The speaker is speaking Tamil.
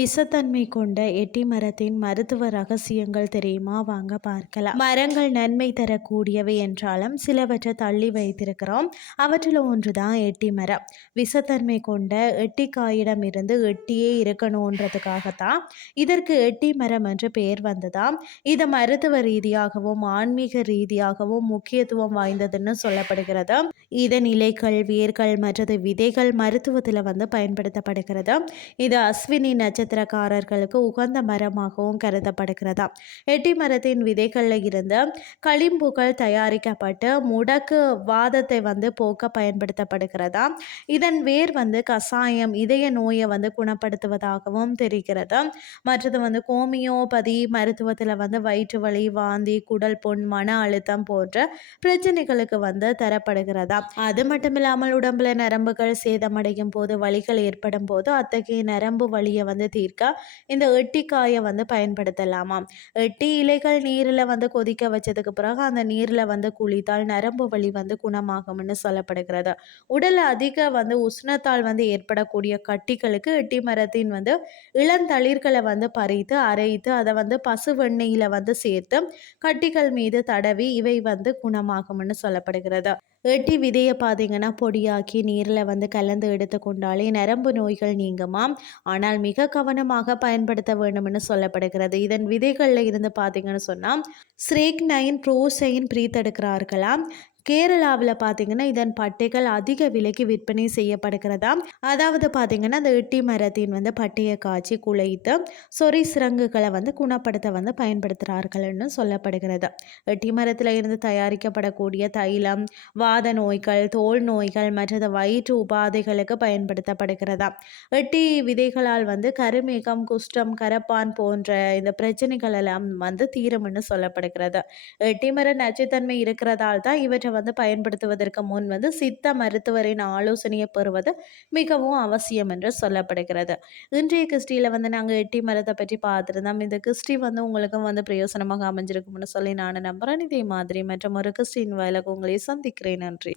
விஷத்தன்மை கொண்ட எட்டி மரத்தின் மருத்துவ ரகசியங்கள் தெரியுமா? வாங்க பார்க்கலாம். மரங்கள் நன்மை தரக்கூடியவை என்றாலும் சிலவற்றை தள்ளி வைத்திருக்கிறோம். அவற்றில் ஒன்றுதான் எட்டி மரம். விஷத்தன்மை கொண்ட எட்டிக்காயிடம் இருந்து எட்டியே இருக்கணுன்றதுக்காகத்தான் இதற்கு எட்டி மரம் என்று பெயர் வந்ததாம் இது மருத்துவ ரீதியாகவும் ஆன்மீக ரீதியாகவும் முக்கியத்துவம் வாய்ந்ததுன்னு சொல்லப்படுகிறது. இதன் இலைகள் வேர்கள் மற்றது விதைகள் மருத்துவத்தில் வந்து பயன்படுத்தப்படுகிறது. இது அஸ்வினி நட்சத்திர நட்சத்திரக்காரர்களுக்கு உகந்த மரமாகவும் கருதப்படுகிறதா? எட்டி மரத்தின் விதைகளில் இருந்து களிம்புகள் தயாரிக்கப்பட்டு முடக்கு வாதத்தை வந்து போக்க பயன்படுத்தப்படுகிறதா? இதன் வேர் வந்து கசாயம் இதய நோயை வந்து குணப்படுத்துவதாகவும் தெரிகிறது. மற்றது வந்து கோமியோபதி மருத்துவத்தில் வந்து வயிற்று வலி வாந்தி குடல் புண் மன அழுத்தம் போன்ற பிரச்சனைகளுக்கு வந்து தரப்படுகிறதா? அது மட்டும் இல்லாமல் உடம்புல நரம்புகள் சேதமடையும் போது வலிகள் ஏற்படும் போது அத்தகைய நரம்பு வலியை வந்து தீர்க்க? இந்த எட்டிக்காயை வந்து பயன்படுத்தலாமா? எட்டி இலைகள் நீரில் வந்து கொதிக்க வச்சதுக்கு பிறகு அந்த நீரில் வந்து குளித்தால் நரம்பு வலி வந்து குணமாகும்னு சொல்லப்படுகிறது. உடல் அதிக வந்து உஷ்ணத்தால் வந்து ஏற்படக்கூடிய கட்டிகளுக்கு எட்டி மரத்தின் வந்து இளந்தளிர்களை வந்து பறித்து அரைத்து அதை வந்து பசு வெண்ணெயில் வந்து சேர்த்து கட்டிகள் மீது தடவி இவை வந்து குணமாகும்னு சொல்லப்படுகிறது. எட்டி விதையை பார்த்தீங்கன்னா பொடியாக்கி நீரில் வந்து கலந்து எடுத்து கொண்டாலே நரம்பு நோய்கள் நீங்குமாம். ஆனால் மிக கவனமாக பயன்படுத்த வேண்டும்னு சொல்லப்படுகிறது. இதன் விதைகளில் இருந்து பார்த்தீங்கன்னு சொன்னால் ஸ்ரேக் நைன் ப்ரோசைன் பிரீத்தெடுக்கிறார்களாம். கேரளாவில் பார்த்தீங்கன்னா இதன் பட்டைகள் அதிக விலைக்கு விற்பனை செய்யப்படுகிறதா அதாவது பார்த்தீங்கன்னா அந்த எட்டி மரத்தின் வந்து பட்டையை காய்ச்சி குலைத்து சொறி சிறங்குகளை வந்து குணப்படுத்த வந்து பயன்படுத்துகிறார்கள்னு சொல்லப்படுகிறது. எட்டி மரத்தில் இருந்து தயாரிக்கப்படக்கூடிய தைலம் வாத நோய்கள் தோல் நோய்கள் மற்றது வயிற்று உபாதைகளுக்கு பயன்படுத்தப்படுகிறதா வெட்டி விதைகளால் வந்து கருமேகம் குஷ்டம் கரப்பான் போன்ற இந்த பிரச்சனைகள் எல்லாம் வந்து தீரும்னு சொல்லப்படுகிறது. எட்டிமர நச்சுத்தன்மை இருக்கிறதால் தான் இவற்றை வந்து பயன்படுத்துவதற்கு முன் வந்து சித்த மருத்துவரின் ஆலோசனையை பெறுவது மிகவும் அவசியம் என்று சொல்லப்படுகிறது. இன்றைய கிறிஸ்டியில் வந்து நாங்கள் எட்டி மரத்தை பற்றி பார்த்துருந்தோம். இந்த கிறிஸ்டி வந்து உங்களுக்கும் வந்து பிரயோசனமாக அமைஞ்சிருக்கும்னு சொல்லி நான் நம்புகிறேன் இதே மாதிரி மற்றும் ஒரு கிறிஸ்டின் வயலுக்கு உங்களை சந்திக்கிறேன். நன்றி.